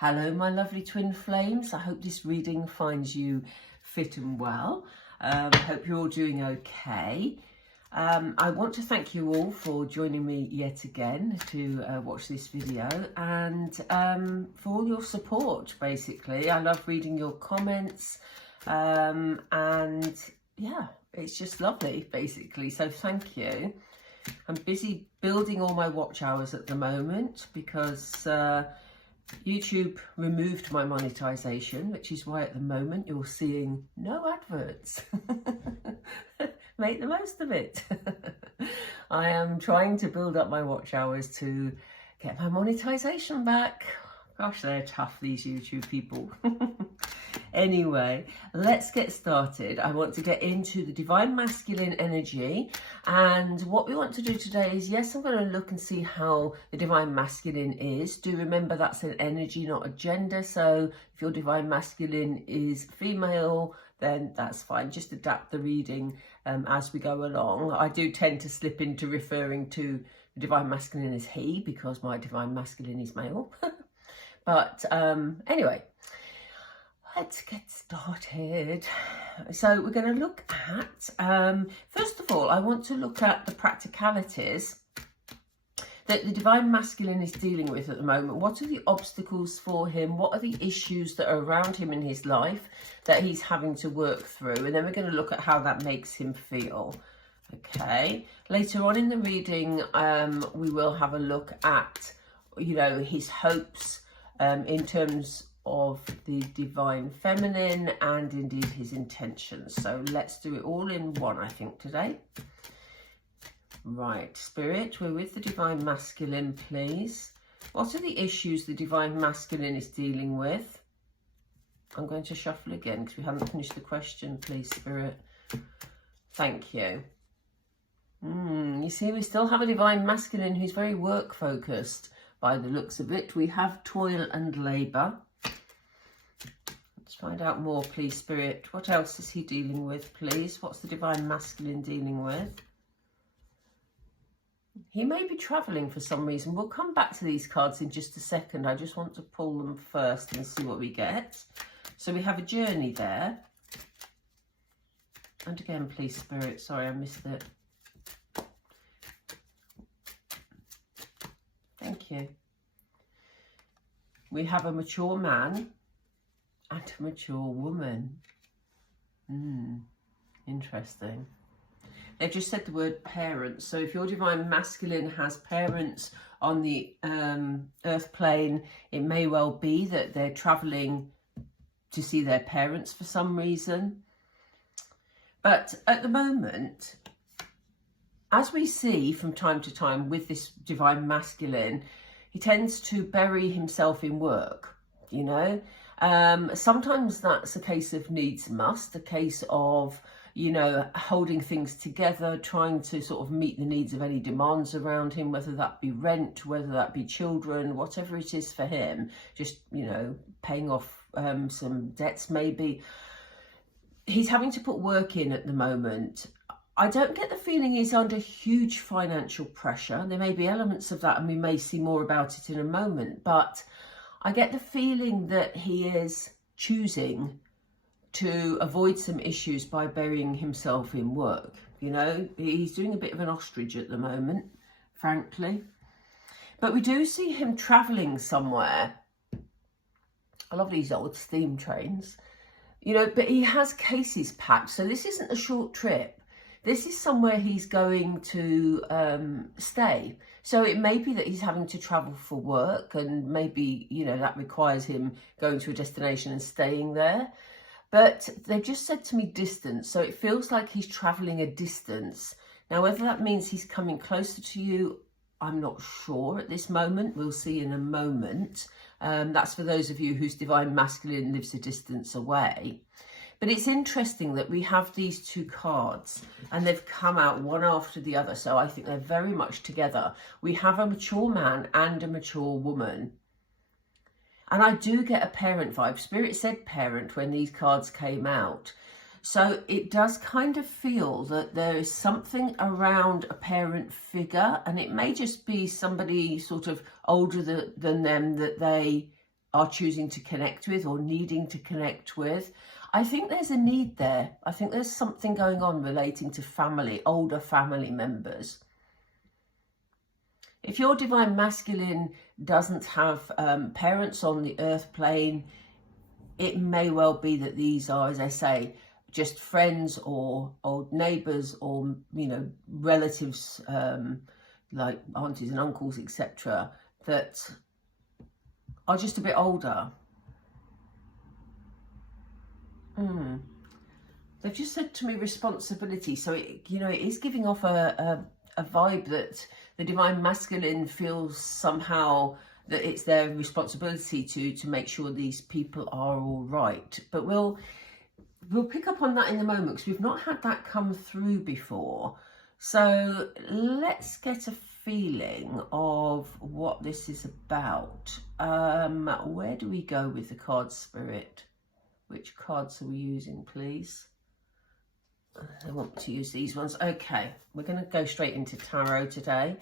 Hello, my lovely twin flames. I hope this reading finds you fit and well. Hope you're all doing okay. I want to thank you all for joining me yet again to watch this video and for all your support, basically. I love reading your comments and yeah, it's just lovely, basically. So thank you. I'm busy building all my watch hours at the moment because YouTube removed my monetization, which is why at the moment you're seeing no adverts. Make the most of it. I am trying to build up my watch hours to get my monetization back. Gosh, they're tough, these YouTube people. Anyway, let's get started. I want to get into the divine masculine energy, and what we want to do today is, yes, I'm going to look and see how the divine masculine is. Do remember that's an energy, not a gender. So if your divine masculine is female, then that's fine. Just adapt the reading as we go along. I do tend to slip into referring to the divine masculine as he, because my divine masculine is male. But anyway, let's get started. So we're going to look at, first of all, I want to look at the practicalities that the divine masculine is dealing with at the moment. What are the obstacles for him? What are the issues that are around him in his life that he's having to work through? And then we're going to look at how that makes him feel. Okay. Later on in the reading, we will have a look at, you know, his hopes in terms of the divine feminine and indeed his intentions. So let's do it all in one, I think, today. Right, Spirit, we're with the divine masculine, please. What are the issues the divine masculine is dealing with? I'm going to shuffle again because we haven't finished the question, please, Spirit. Thank you. You see, we still have a divine masculine who's very work focused by the looks of it. We have toil and labour. Let's find out more, please, Spirit. What else is he dealing with, please? What's the divine masculine dealing with? He may be travelling for some reason. We'll come back to these cards in just a second. I just want to pull them first and see what we get. So we have a journey there. And again, please, Spirit. Sorry, I missed it. Thank you. We have a mature man and a mature woman. Interesting. They've just said the word parents. So if your divine masculine has parents on the earth plane, it may well be that they're travelling to see their parents for some reason. But at the moment, as we see from time to time with this divine masculine, he tends to bury himself in work, you know. Sometimes that's a case of needs must, a case of, you know, holding things together, trying to sort of meet the needs of any demands around him, whether that be rent, whether that be children, whatever it is for him, just, you know, paying off some debts maybe. He's having to put work in at the moment. I don't get the feeling he's under huge financial pressure. There may be elements of that and we may see more about it in a moment, but I get the feeling that he is choosing to avoid some issues by burying himself in work. You know, he's doing a bit of an ostrich at the moment, frankly. But we do see him travelling somewhere. I love these old steam trains, you know, but he has cases packed. So this isn't a short trip. This is somewhere he's going to stay. So it may be that he's having to travel for work, and maybe, you know, that requires him going to a destination and staying there. But they've just said to me distance. So it feels like he's travelling a distance. Now, whether that means he's coming closer to you, I'm not sure at this moment. We'll see in a moment. That's for those of you whose divine masculine lives a distance away. But it's interesting that we have these two cards and they've come out one after the other. So I think they're very much together. We have a mature man and a mature woman. And I do get a parent vibe. Spirit said parent when these cards came out. So it does kind of feel that there is something around a parent figure, and it may just be somebody sort of older than them that they are choosing to connect with or needing to connect with. I think there's a need there. I think there's something going on relating to family, older family members. If your divine masculine doesn't have parents on the earth plane, it may well be that these are, as I say, just friends or old neighbours or, you know, relatives, like aunties and uncles, etc., that are just a bit older. They've just said to me responsibility. So, it, you know, it is giving off a vibe that the divine masculine feels somehow that it's their responsibility to make sure these people are all right. But we'll pick up on that in a moment, because we've not had that come through before. So let's get a feeling of what this is about. Where do we go with the card spirit? Which cards are we using, please? I want to use these ones. Okay, we're going to go straight into tarot today.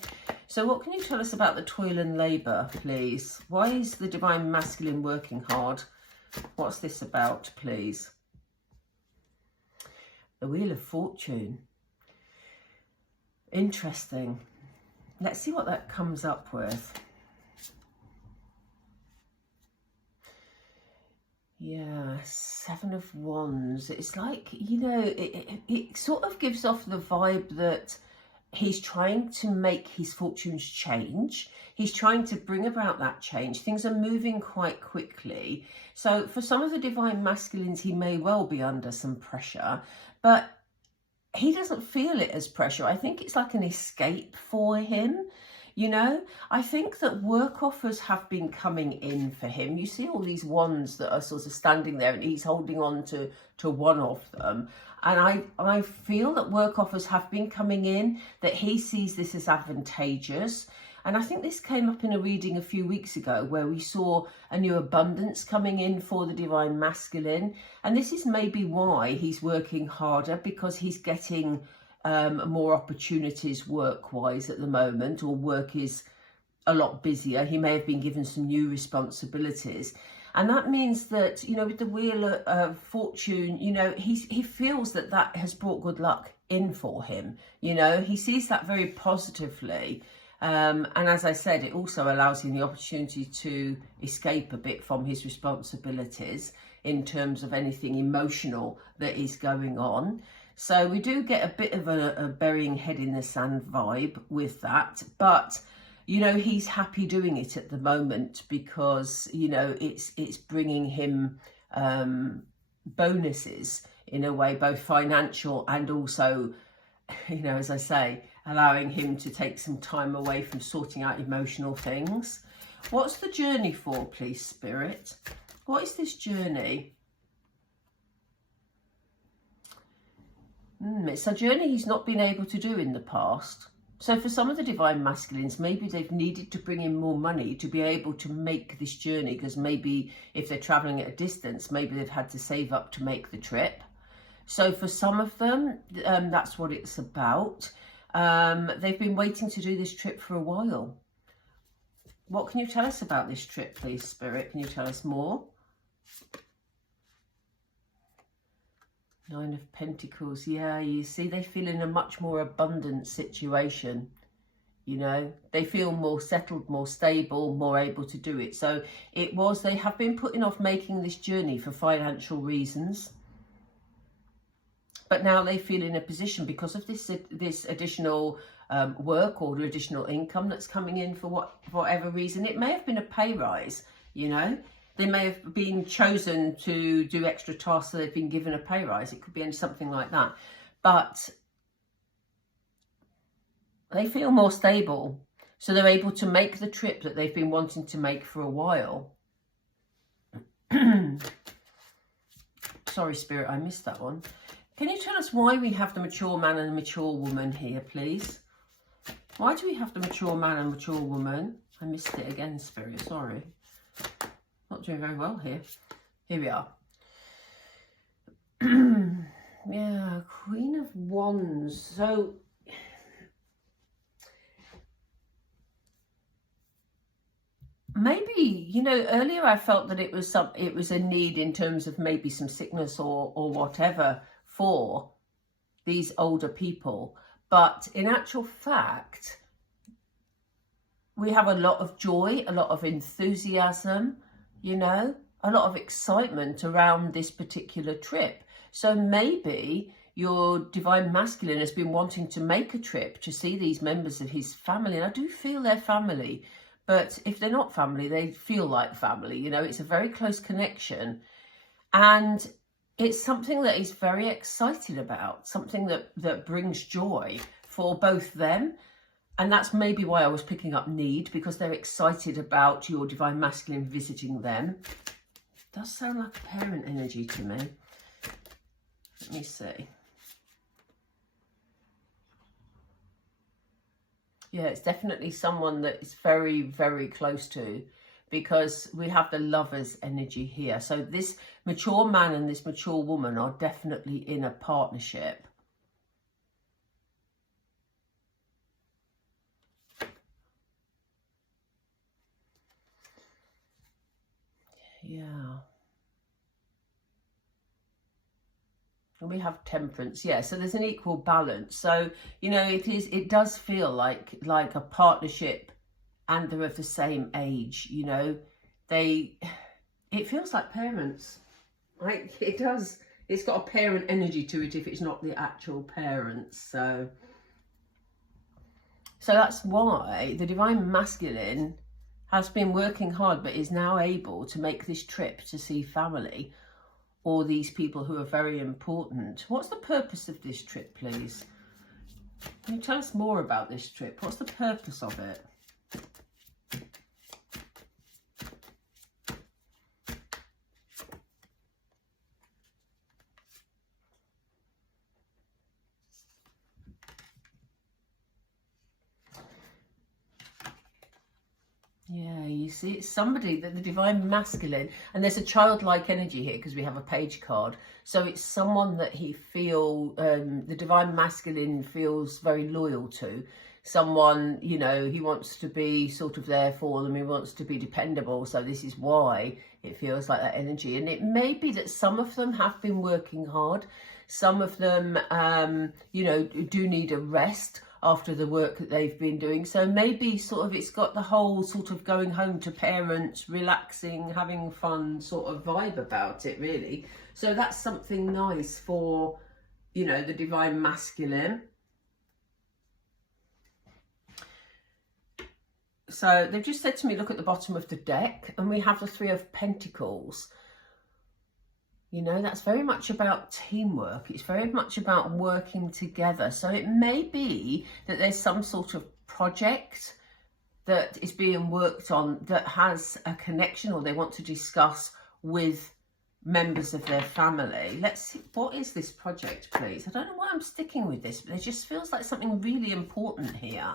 So what can you tell us about the toil and labour, please? Why is the divine masculine working hard? What's this about, please? The Wheel of Fortune. Interesting. Let's see what that comes up with. Yeah, Seven of Wands. It's like, you know, it sort of gives off the vibe that he's trying to make his fortunes change. He's trying to bring about that change. Things are moving quite quickly. So for some of the divine masculines, he may well be under some pressure, but he doesn't feel it as pressure. I think it's like an escape for him. You know, I think that work offers have been coming in for him. You see all these wands that are sort of standing there and he's holding on to one of them. And I feel that work offers have been coming in, that he sees this as advantageous. And I think this came up in a reading a few weeks ago where we saw a new abundance coming in for the divine masculine. And this is maybe why he's working harder, because he's getting more opportunities work-wise at the moment, or work is a lot busier. He may have been given some new responsibilities. And that means that, you know, with the Wheel of Fortune, you know, he feels that that has brought good luck in for him. You know, he sees that very positively. And as I said, it also allows him the opportunity to escape a bit from his responsibilities in terms of anything emotional that is going on. So we do get a bit of a burying head in the sand vibe with that. But, you know, he's happy doing it at the moment because, you know, it's bringing him bonuses in a way, both financial and also, you know, as I say, allowing him to take some time away from sorting out emotional things. What's the journey for, please, Spirit? What is this journey? It's a journey he's not been able to do in the past. So for some of the divine masculines, maybe they've needed to bring in more money to be able to make this journey, because maybe if they're traveling at a distance, maybe they've had to save up to make the trip. So for some of them, that's what it's about. They've been waiting to do this trip for a while. What can you tell us about this trip, please, Spirit? Can you tell us more? Nine of Pentacles. Yeah, you see, they feel in a much more abundant situation. You know, they feel more settled, more stable, more able to do it. So they have been putting off making this journey for financial reasons. But now they feel in a position, because of this additional work or additional income that's coming in for whatever reason. It may have been a pay rise, you know. They may have been chosen to do extra tasks, so they've been given a pay rise. It could be something like that. But they feel more stable. So they're able to make the trip that they've been wanting to make for a while. Sorry, Spirit, I missed that one. Can you tell us why we have the mature man and the mature woman here, please? Why do we have the mature man and mature woman? I missed it again, Spirit, sorry. Not doing very well here. Here we are. Yeah, Queen of Wands. So maybe, you know, earlier I felt that it was a need in terms of maybe some sickness or whatever for these older people. But in actual fact, we have a lot of joy, a lot of enthusiasm, you know, a lot of excitement around this particular trip. So maybe your divine masculine has been wanting to make a trip to see these members of his family. And I do feel they're family, but if they're not family, they feel like family. You know, it's a very close connection. And it's something that he's very excited about, something that brings joy for both them. And that's maybe why I was picking up need, because they're excited about your divine masculine visiting them. It does sound like a parent energy to me. Let me see. Yeah, it's definitely someone that is very, very close to, because we have the Lovers energy here. So this mature man and this mature woman are definitely in a partnership. Yeah. And we have Temperance. Yeah, so there's an equal balance. So, you know, it does feel like a partnership, and they're of the same age, you know. It feels like parents. Like, it does. It's got a parent energy to it if it's not the actual parents. So that's why the divine masculine has been working hard, but is now able to make this trip to see family, or these people who are very important. What's the purpose of this trip, please? Can you tell us more about this trip? What's the purpose of it? Yeah, you see, it's somebody that the divine masculine, and there's a childlike energy here because we have a page card. So it's someone that the divine masculine feels very loyal to. Someone, you know, he wants to be sort of there for them. He wants to be dependable. So this is why it feels like that energy. And it may be that some of them have been working hard. Some of them, you know, do need a rest after the work that they've been doing. So maybe sort of it's got the whole sort of going home to parents, relaxing, having fun sort of vibe about it, really. So that's something nice for, you know, the divine masculine. So they've just said to me, look at the bottom of the deck, and we have the Three of Pentacles. You know, that's very much about teamwork. It's very much about working together. So it may be that there's some sort of project that is being worked on that has a connection, or they want to discuss with members of their family. Let's see, what is this project, please? I don't know why I'm sticking with this, but it just feels like something really important here.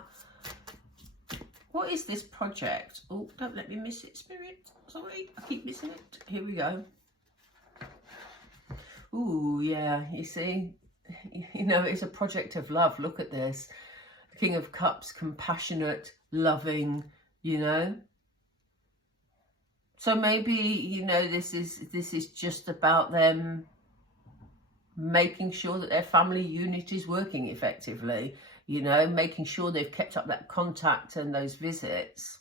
What is this project? Oh, don't let me miss it, Spirit. Sorry, I keep missing it. Here we go. Ooh, yeah, you see, you know, it's a project of love. Look at this. King of Cups, compassionate, loving, you know. So maybe, you know, this is just about them making sure that their family unit is working effectively, you know, making sure they've kept up that contact and those visits.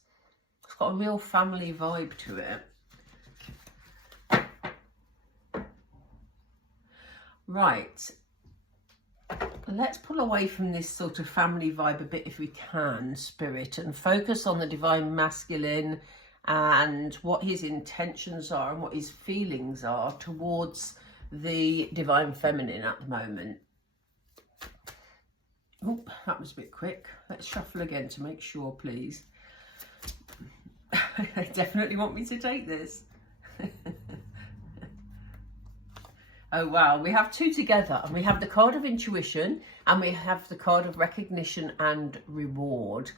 It's got a real family vibe to it. Right, let's pull away from this sort of family vibe a bit if we can, Spirit, and focus on the divine masculine and what his intentions are and what his feelings are towards the divine feminine at the moment. Oh, that was a bit quick. Let's shuffle again to make sure, please. I definitely want me to take this. Oh, wow. We have two together, and we have the card of intuition and we have the card of recognition and reward.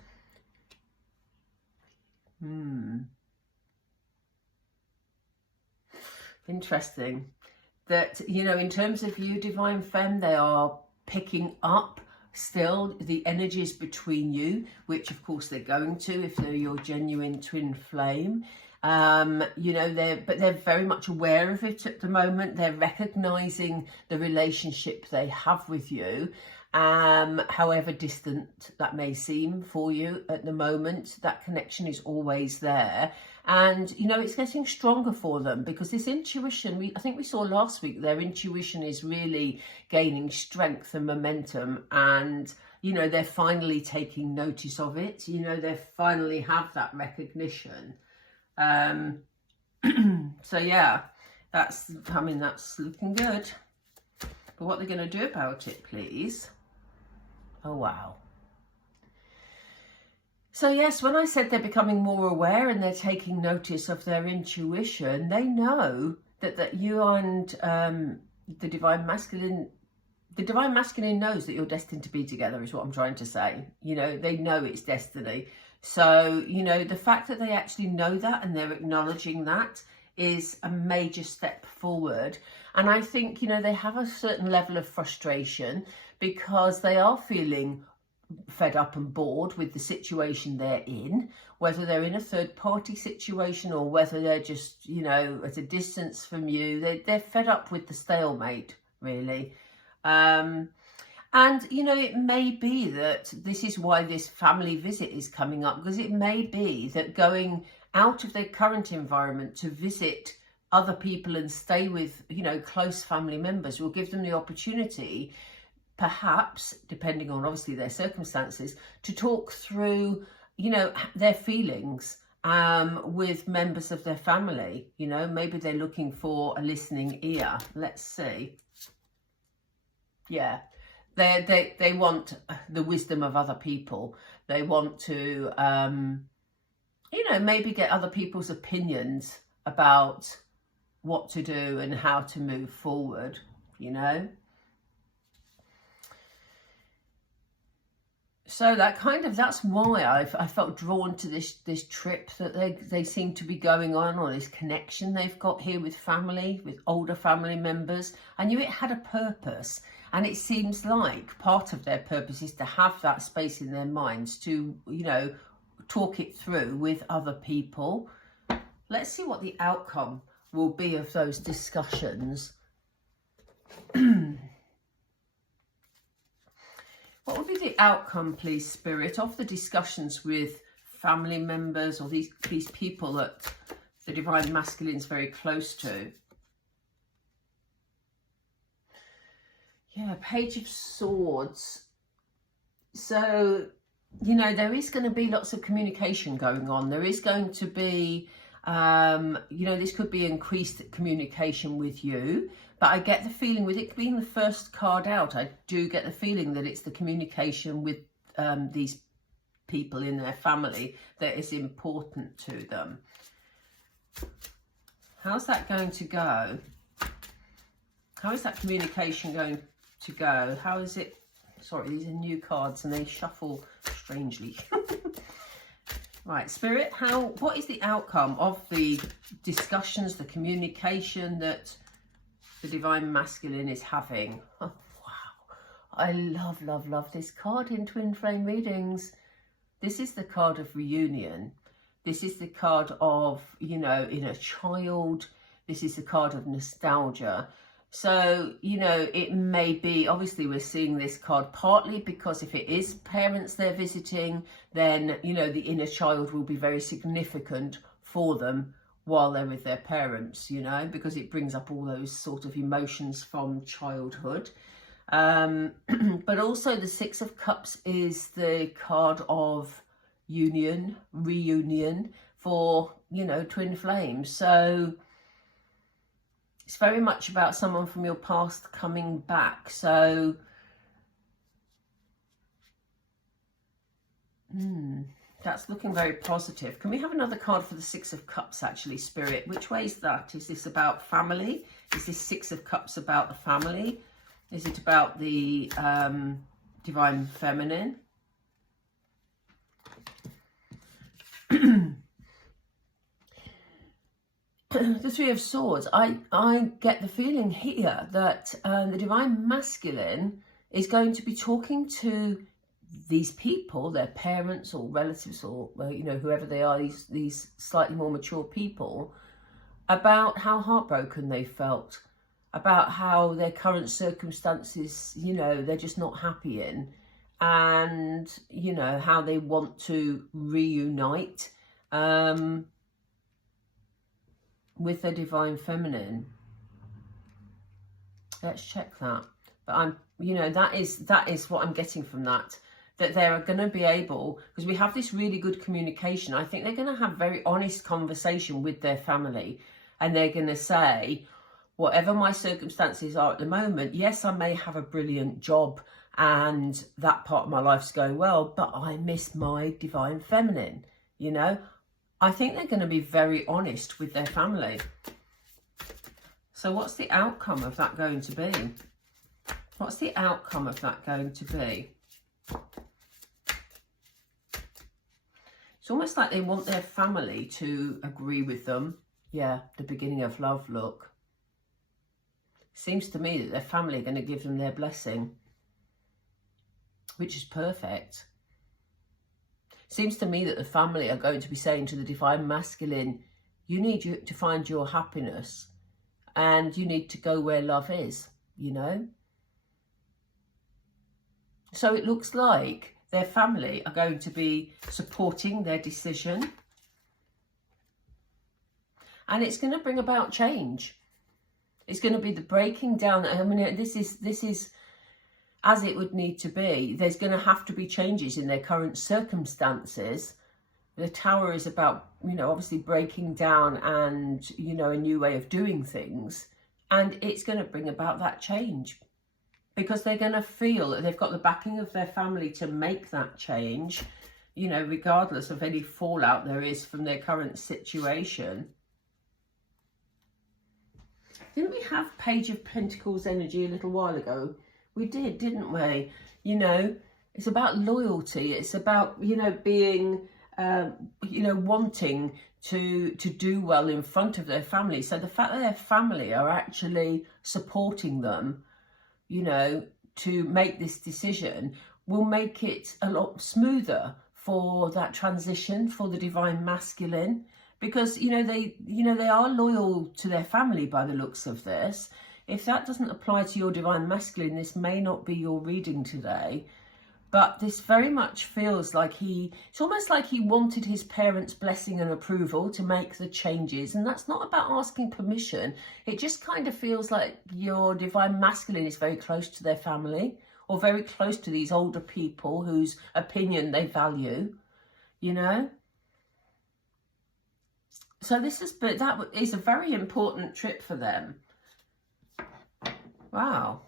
Interesting. That, you know, in terms of you, divine femme, they are picking up still the energies between you, which of course they're going to if they're your genuine twin flame. You know, they're very much aware of it at the moment. They're recognizing the relationship they have with you, however distant that may seem for you at the moment. That connection is always there, and you know, it's getting stronger for them, because this intuition, I think we saw last week, their intuition is really gaining strength and momentum, and you know, they're finally taking notice of it. You know, they finally have that recognition. So yeah, that's looking good. But what they're going to do about it, please. Oh wow. So yes, when I said they're becoming more aware and they're taking notice of their intuition, they know that you and the Divine Masculine knows that you're destined to be together, is what I'm trying to say. You know, they know it's destiny. So, you know, the fact that they actually know that and they're acknowledging that is a major step forward. And I think, you know, they have a certain level of frustration because they are feeling fed up and bored with the situation they're in, whether they're in a third party situation or whether they're just, you know, at a distance from you. They're fed up with the stalemate, really. And, you know, it may be that this is why this family visit is coming up, because it may be that going out of their current environment to visit other people and stay with, you know, close family members will give them the opportunity, perhaps, depending on obviously their circumstances, to talk through, you know, their feelings with members of their family. You know, maybe they're looking for a listening ear. Let's see. Yeah. They want the wisdom of other people. They want to, you know, maybe get other people's opinions about what to do and how to move forward, you know. So that's why I felt drawn to this trip that they seem to be going on, or this connection they've got here with family, with older family members. I knew it had a purpose. And it seems like part of their purpose is to have that space in their minds to, you know, talk it through with other people. Let's see what the outcome will be of those discussions. What will be the outcome, please, Spirit, of the discussions with family members or these people that the Divine Masculine is very close to? Yeah, Page of Swords. So, you know, there is going to be lots of communication going on. There is going to be, you know, this could be increased communication with you. But I get the feeling, with it being the first card out, I do get the feeling that it's the communication with these people in their family that is important to them. How's that going to go? How is that communication going to go? How is it? Sorry, these are new cards and they shuffle strangely. Right, Spirit, what is the outcome of the discussions, the communication that the Divine Masculine is having? Oh, wow. I love this card in twin flame readings. This is the card of reunion. This is the card of, you know, inner child. This is the card of nostalgia. So, you know, it may be, obviously we're seeing this card partly because if it is parents they're visiting, then, you know, the inner child will be very significant for them while they're with their parents, you know, because it brings up all those sort of emotions from childhood. But also the Six of Cups is the card of union, reunion for, you know, twin flames. So it's very much about someone from your past coming back. So, that's looking very positive. Can we have another card for the Six of Cups, actually, Spirit? Which way is that? Is this about family? Is this Six of Cups about the family? Is it about the Divine Feminine? The Three of Swords. I get the feeling here that the Divine Masculine is going to be talking to these people, their parents or relatives or, you know, whoever they are, these slightly more mature people, about how heartbroken they felt, about how their current circumstances, you know, they're just not happy in, and, you know, how they want to reunite with their divine feminine. Let's check that. But I'm, you know, that is what I'm getting from that. That they're going to be able, because we have this really good communication, I think they're going to have very honest conversation with their family, and they're going to say, whatever my circumstances are at the moment, yes, I may have a brilliant job and that part of my life's going well, but I miss my divine feminine, you know. I think they're going to be very honest with their family. So what's the outcome of that going to be? What's the outcome of that going to be? It's almost like they want their family to agree with them. Yeah, the beginning of love, look. Seems to me that their family are going to give them their blessing, which is perfect. Seems to me that the family are going to be saying to the divine masculine, you need to find your happiness, and you need to go where love is, you know. So it looks like their family are going to be supporting their decision. And it's going to bring about change. It's going to be the breaking down. I mean, this is as it would need to be. There's going to have to be changes in their current circumstances. The Tower is about, you know, obviously breaking down and, you know, a new way of doing things. And it's going to bring about that change, because they're going to feel that they've got the backing of their family to make that change, you know, regardless of any fallout there is from their current situation. Didn't we have Page of Pentacles energy a little while ago? We did, didn't we? You know, it's about loyalty. It's about, you know, being, you know, wanting to do well in front of their family. So the fact that their family are actually supporting them, you know, to make this decision will make it a lot smoother for that transition for the divine masculine, because, you know, they are loyal to their family by the looks of this. If that doesn't apply to your divine masculine, this may not be your reading today. But this very much feels like it's almost like he wanted his parents' blessing and approval to make the changes. And that's not about asking permission. It just kind of feels like your divine masculine is very close to their family, or very close to these older people whose opinion they value, you know. So that is a very important trip for them. Wow.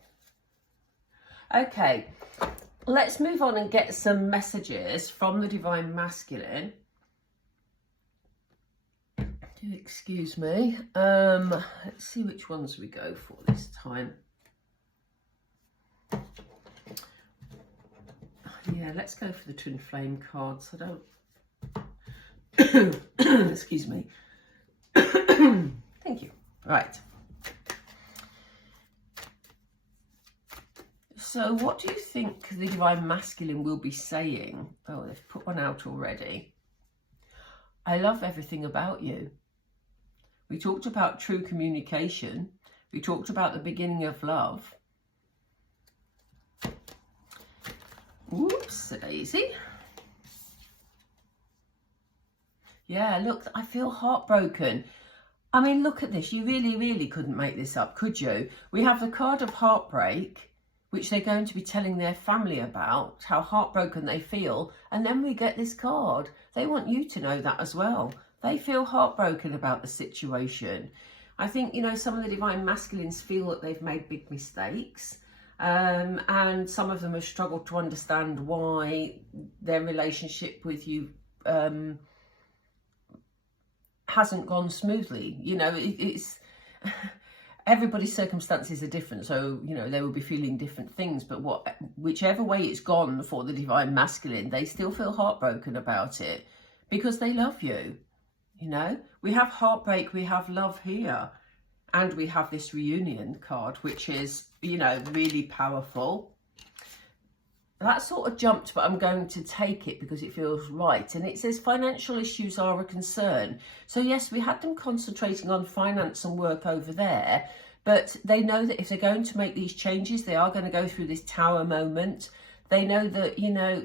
Okay. Let's move on and get some messages from the divine masculine. Do excuse me. Let's see which ones we go for this time. Yeah, let's go for the twin flame cards. I don't. Excuse me. Thank you. Right. So what do you think the divine masculine will be saying? Oh, they've put one out already. I love everything about you. We talked about true communication. We talked about the beginning of love. Whoops, daisy. Yeah, look, I feel heartbroken. I mean, look at this. You really, really couldn't make this up, could you? We have the card of heartbreak, which they're going to be telling their family about, how heartbroken they feel. And then we get this card. They want you to know that as well. They feel heartbroken about the situation. I think, you know, some of the divine masculines feel that they've made big mistakes. And some of them have struggled to understand why their relationship with you hasn't gone smoothly. You know, it's everybody's circumstances are different, so, you know, they will be feeling different things, but whichever way it's gone for the divine masculine, they still feel heartbroken about it, because they love you. You know, we have heartbreak, we have love here, and we have this reunion card, which is, you know, really powerful. that sort of jumped, but I'm going to take it because it feels right. And it says financial issues are a concern. So yes, we had them concentrating on finance and work over there, but they know that if they're going to make these changes, they are going to go through this tower moment. They know that, you know,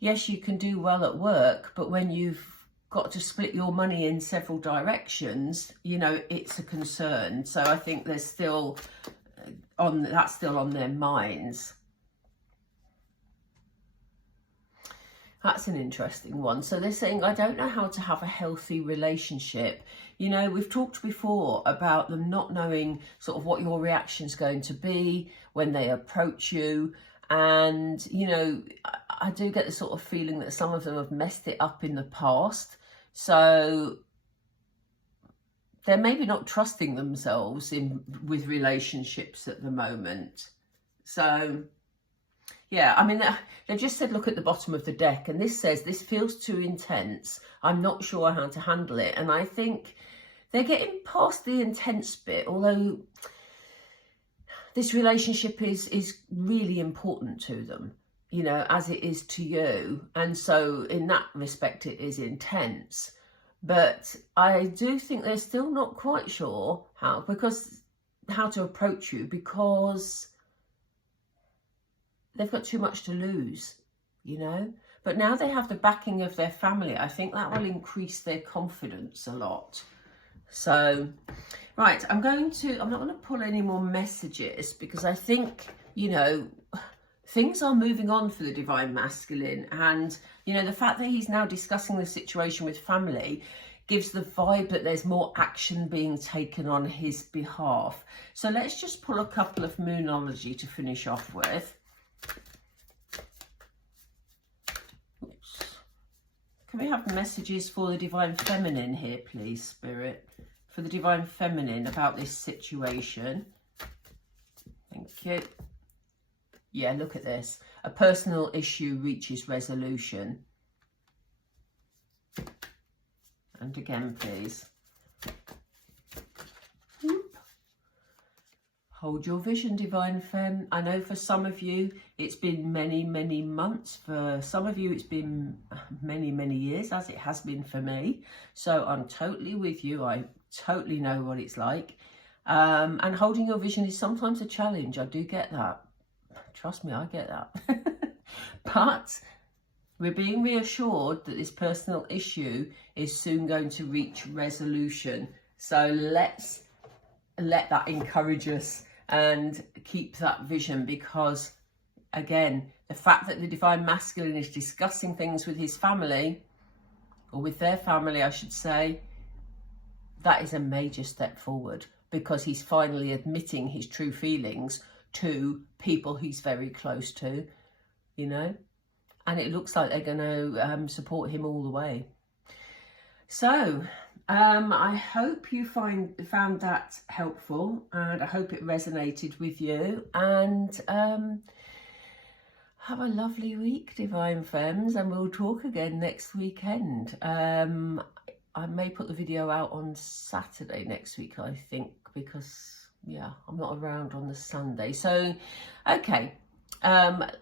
yes, you can do well at work, but when you've got to split your money in several directions, you know, it's a concern. So I think there's still that's still on their minds. That's an interesting one. So they're saying, I don't know how to have a healthy relationship. You know, we've talked before about them not knowing sort of what your reaction's going to be when they approach you. And, you know, I do get the sort of feeling that some of them have messed it up in the past. So they're maybe not trusting themselves with relationships at the moment. So yeah, I mean, they've just said, look at the bottom of the deck. And this says, this feels too intense. I'm not sure how to handle it. And I think they're getting past the intense bit, although this relationship is really important to them, you know, as it is to you. And so in that respect, it is intense. But I do think they're still not quite sure how to approach you, because they've got too much to lose, you know. But now they have the backing of their family. I think that will increase their confidence a lot. So, right, I'm not going to pull any more messages, because I think, you know, things are moving on for the Divine Masculine. And, you know, the fact that he's now discussing the situation with family gives the vibe that there's more action being taken on his behalf. So let's just pull a couple of Moonology to finish off with. Can we have messages for the Divine Feminine here, please, Spirit? For the Divine Feminine about this situation. Thank you. Yeah, look at this. A personal issue reaches resolution. And again, please. Hold your vision, Divine Femme. I know for some of you, it's been many, many months. For some of you, it's been many, many years, as it has been for me. So I'm totally with you. I totally know what it's like. And holding your vision is sometimes a challenge. I do get that. Trust me, I get that. But we're being reassured that this personal issue is soon going to reach resolution. So let's let that encourage us and keep that vision, because again, the fact that the Divine Masculine is discussing things with his family, or with their family I should say, that is a major step forward, because he's finally admitting his true feelings to people he's very close to, you know, and it looks like they're going to support him all the way. So I hope you found that helpful, and I hope it resonated with you. And have a lovely week, Divine Femmes, and we'll talk again next weekend. I may put the video out on Saturday next week, I think, because yeah, I'm not around on the Sunday. So okay,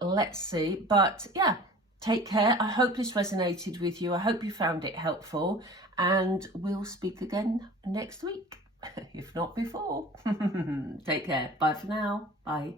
let's see. But yeah, take care. I hope this resonated with you. I hope you found it helpful. And we'll speak again next week, if not before. Take care. Bye for now. Bye.